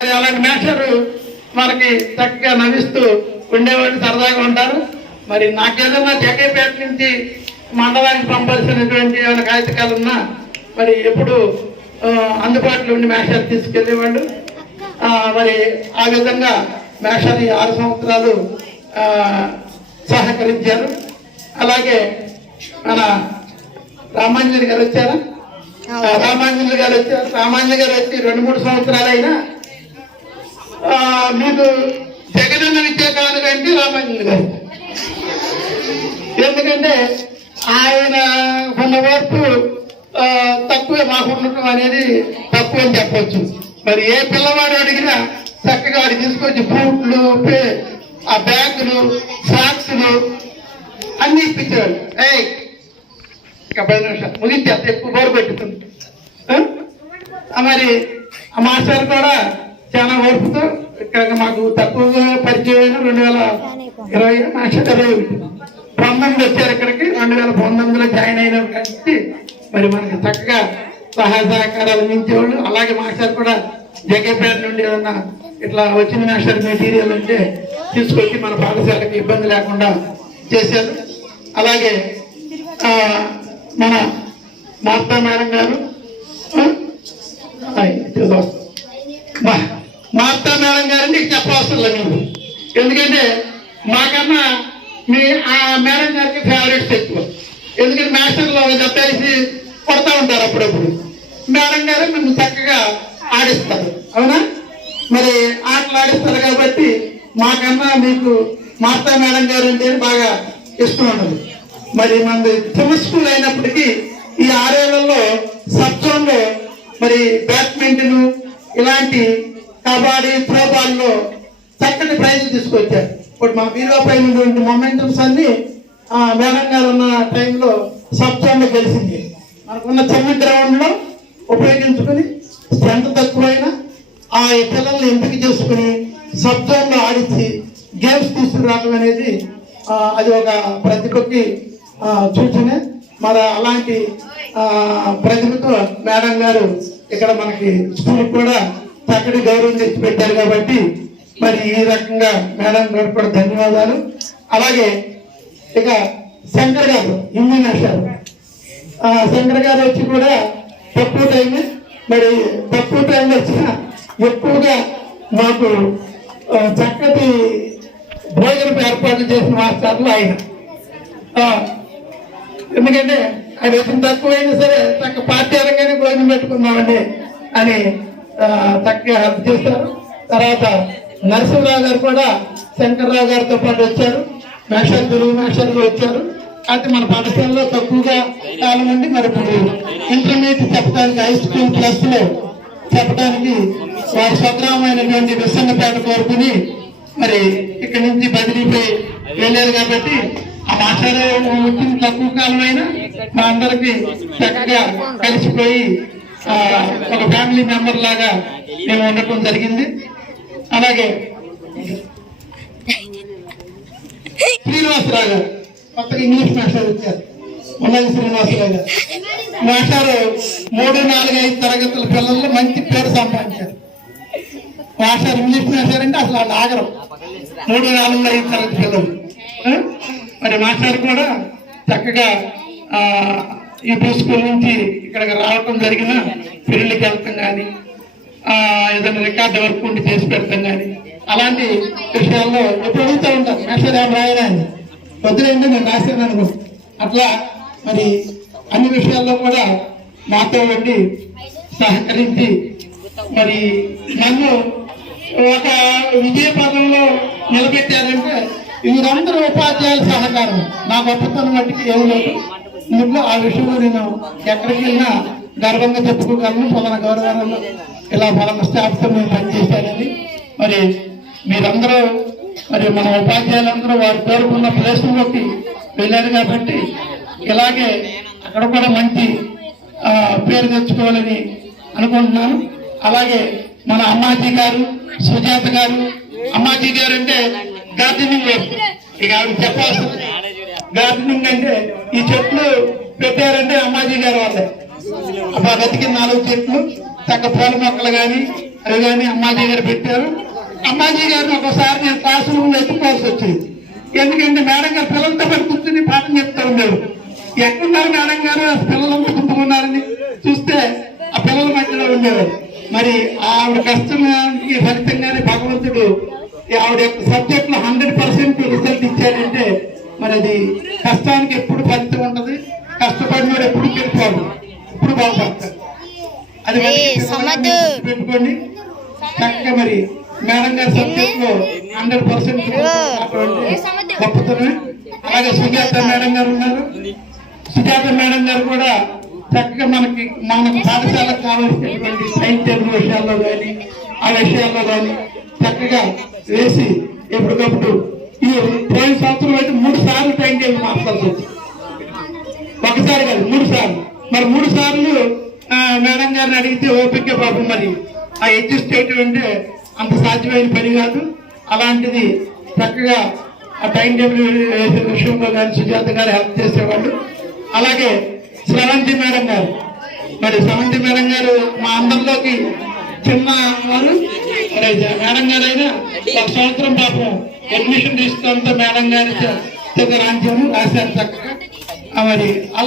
అలాంటి మేస్టర్ మనకి చక్కగా నవ్విస్తూ ఉండేవాళ్ళు సరదాగా ఉంటారు. మరి నాకేదన్నా జగ్గైపేట నుంచి మండలానికి పంపాల్సినటువంటి ఏమైనా కాగితకాలు ఉన్నా మరి ఎప్పుడు అందుబాటులో ఉండి మేషాలు తీసుకెళ్ళేవాళ్ళు ఆ, మరి ఆ విధంగా మేషాలు ఆరు సంవత్సరాలు సహకరించారు. అలాగే మన రామాంజలి గారు వచ్చారా? రామాంజలి గారు వచ్చారు. రామాంజలి గారు వచ్చి రెండు మూడు సంవత్సరాలు అయినా ఆ, మీకు జగనన్న విద్యా కానుకంటే రామాంజలి గారు. ఎందుకంటే ఆయన ఉన్న వరకు తక్కువే మాకు ఉండటం అనేది తక్కువ అని చెప్పచ్చు. మరి ఏ పిల్లవాడు అడిగినా చక్కగా వాడు తీసుకొచ్చి బూట్లు ఆ బ్యాగులు సాక్స్లు అన్ని ఇప్పించేవాడు. ఏ ఇంకా పది నిమిషాలు. ముగించి ఎక్కువ బోరు పెట్టుతుంది మరి ఆ మాస్టర్ కూడా ఇక్కడ మాకు తక్కువగా పరిచయం రెండు వేల ఇరవై నక్షత్రం పంతొమ్మిది వచ్చారు ఇక్కడికి. రెండు వేల పంతొమ్మిదిలో జాయిన్ అయిన కలిసి మరి మనకి చక్కగా సహాయ సహకారాలు అందించేవాళ్ళు. అలాగే మాస్టర్ కూడా జగేపేట నుండి ఏదన్నా ఇట్లా వచ్చిన మాస్టర్ మెటీరియల్ ఉంటే తీసుకొచ్చి మన పాఠశాలకు ఇబ్బంది లేకుండా చేశారు. అలాగే మన మార్తా మేడం గారు ఆ? మార్తా మేడం గారు నీకు చెప్పవసరం లేదు. నువ్వు ఎందుకంటే మాకన్నా మీ ఆ మేడం గారికి ఫేవరెట్స్ ఎక్కువ. ఎందుకంటే మాస్టర్లో చెప్పేసి కొడతా ఉంటారు అప్పుడప్పుడు. మేడం గారు మిమ్మల్ని చక్కగా ఆడిస్తారు. అవునా? మరి ఆటలు ఆడిస్తారు కాబట్టి మాకన్నా మీకు మార్తా మేడం గారు అంటే బాగా ఇష్టం ఉండదు. మరి మనది చిన్న స్కూల్ అయినప్పటికీ ఈ ఆరేళ్ళలో సబ్జోన్లో మరి బ్యాడ్మింటన్ ఇలాంటి కబడ్డీ త్రోబాల్లో చక్కటి ప్రైజ్ తీసుకొచ్చారు. ఇప్పుడు మా బీరో పైన ఉన్నటువంటి మొమెంటమ్స్ అన్ని మేడం గారు ఉన్న టైంలో సబ్జోన్లో గెలిచింది. మనకున్న చిన్న గ్రౌండ్లో ఉపయోగించుకుని స్ట్రెంత్ తక్కువైనా ఆ పిల్లల్ని ఎంపిక చేసుకుని సబ్లో ఆడించి గేమ్స్ తీసుకురావడం అనేది అది ఒక ప్రతిభకి ఆ, సూచన. మరి అలాంటి ప్రతిభతో మేడం గారు ఇక్కడ మనకి స్కూల్ కూడా చక్కటి గౌరవం తెచ్చి పెట్టారు కాబట్టి మరి ఈ రకంగా మేడం గారు కూడా ధన్యవాదాలు. అలాగే ఇక శంకర్ గారు హిందీ శంకర్ గారు వచ్చి కూడా తక్కువ టైం మరి తక్కువ టైం వచ్చిన ఎక్కువగా మాకు చక్కటి భోజనం ఏర్పాటు చేసిన మాస్టర్లు ఆయన. ఎందుకంటే ఆయన వచ్చిన తక్కువైనా సరే తక్కువ పార్టీ అనగానే భోజనం పెట్టుకుందామండి అని చక్కగా హెల్ప్ చేశారు. తర్వాత నరసింహరావు గారు కూడా శంకర్రావు గారితో పాటు వచ్చారు. మేషాలు తెలుగు మేషాలు వచ్చారు. అయితే మన పాఠశాలలో తక్కువగా కాలం నుండి మరి ఇప్పుడు ఇంటర్మీడియట్ చెప్పడానికి హై స్కూల్ ప్లస్లో చెప్పడానికి వారి స్వగ్రామైనటువంటి విసన్నపేట కోరుకుని మరి ఇక్కడి నుంచి బదిలీపై వెళ్ళారు కాబట్టి ఆ మాస్టర్ వచ్చిన తక్కువ కాలమైనా మా అందరికి చక్కగా కలిసిపోయి ఒక ఫ్యామిలీ మెంబర్ లాగా మేము ఉండటం జరిగింది. అలాగే శ్రీనివాసరావు గారు కొత్తగా ఇంగ్లీష్ మాస్టర్ వచ్చారు. ఉన్నది శ్రీనివాసరావు గారు. మాస్టారు మూడు నాలుగు ఐదు తరగతుల పిల్లల్లో మంచి పేరు సంపాదించారు. మాస్టర్ ఇంగ్లీష్ మాస్టర్ అంటే అసలు వాళ్ళు ఆగరు మూడు నాలుగు ఐదు తరగతి పిల్లలు. మరి మాస్టర్ కూడా చక్కగా ఈ ప్రీ స్కూల్ నుంచి ఇక్కడికి రావటం జరిగిన పెళ్ళికి వెళ్తాం కానీ ఏదైనా రికార్డు వర్క్ ఉండి చేసి పెడతాం కానీ అలాంటి విషయాల్లో ఎప్పుడు అడుగుతూ ఉంటారు మాస్టర్ ఏం రాయనా అని. వద్దులేండి నేను రాశాను అనుకో. అట్లా మరి అన్ని విషయాల్లో కూడా మాతో ఉండి సహకరించి మరి నన్ను ఒక విజయ పదంలో నిలబెట్టారంటే వీరందరూ ఉపాధ్యాయుల సహకారం. నా గొప్పతనం మట్టికి ఏమి లేదు. ఇందులో ఆ విషయంలో నేను ఎక్కడికి వెళ్ళినా గర్వంగా చెప్పుకోగలను. ఫలానా గౌరవాలను ఇలా ఫలానా స్టాఫ్తో నేను పనిచేశానని. మరి మీరందరూ మరి మన ఉపాధ్యాయులందరూ వారు కోరుకున్న ప్రదేశంలోకి వెళ్ళారు కాబట్టి ఇలాగే అక్కడ కూడా మంచి పేరు తెచ్చుకోవాలని అనుకుంటున్నాను. అలాగే మన అమ్మాజీ గారు సుజాత గారు అమ్మాజీ గారు అంటే గార్డెనింగ్ ఇక ఆవిడ చెప్పాల్సింది గార్డెనింగ్ అంటే ఈ చెట్లు పెట్టారంటే అమ్మాజీ గారు వాళ్ళే. అబ్బా బతికి నాలుగు చెట్లు చక్క పూల మొక్కలు కానీ అవి కానీ అమ్మాజీ గారు పెట్టారు. అమ్మాజీ గారిని ఒకసారి నేను క్లాస్ రూమ్లో ఎత్తుకోవాల్సి వచ్చింది. ఎందుకంటే మేడం గారు పిల్లలతో పాటు కూర్చుని పాఠం చెప్తా ఉన్నారు ఎక్కడున్నారు మేడం గారు? ఆ పిల్లలంతా గుంపుకున్నారని చూస్తే ఆ పిల్లల మధ్యలో ఉండేవారు. మరి ఆవిడ కష్టానికి ఫలితంగానే భగవంతుడు ఈ ఆవిడ యొక్క సబ్జెక్ట్లో హండ్రెడ్ పర్సెంట్ రిజల్ట్ ఇచ్చాడంటే మరి అది కష్టానికి ఎప్పుడు ఫలితం ఉంటది? కష్టపడినోడు ఎప్పుడు గెలిపోడు ఎప్పుడు బాగుపడతాడు? అది. పెట్టుకోండి. చక్కగా మరి మేడం గారి సబ్జెక్ట్లో హండ్రెడ్ పర్సెంట్ గొప్పతనమే. అలాగే సుజాత మేడం గారు ఉన్నారు. సుజాత మేడం గారు కూడా చక్కగా మనకి మనకు పాఠశాలకు కావాల్సినటువంటి సైన్స్ టేబుల్ విషయాల్లో కానీ ఆ విషయాల్లో కానీ చక్కగా వేసి ఎప్పటికప్పుడు మూడు సార్లు మేడం గారిని అడిగితే ఓపిక పాపం మరి. ఆ అడ్జస్ట్ అంటే అంత సాధ్యమైన పని కాదు. అలాంటిది చక్కగా ఆ టైం టేబుల్ వేసే విషయంలో కానీ సుజాత గారు హెల్ప్ చేసేవాళ్ళు. అలాగే స్రవంతి మేడం గారు. మరి స్రవంతి మేడం గారు మా అందరిలోకి చిన్న వారు. మేడం గారు అయినా ఒక సంవత్సరం పాపం అడ్మిషన్ తీసుకుంటే మేడం గారి రాజ్యాన్ని రాశారు చక్కగా. మరి అలా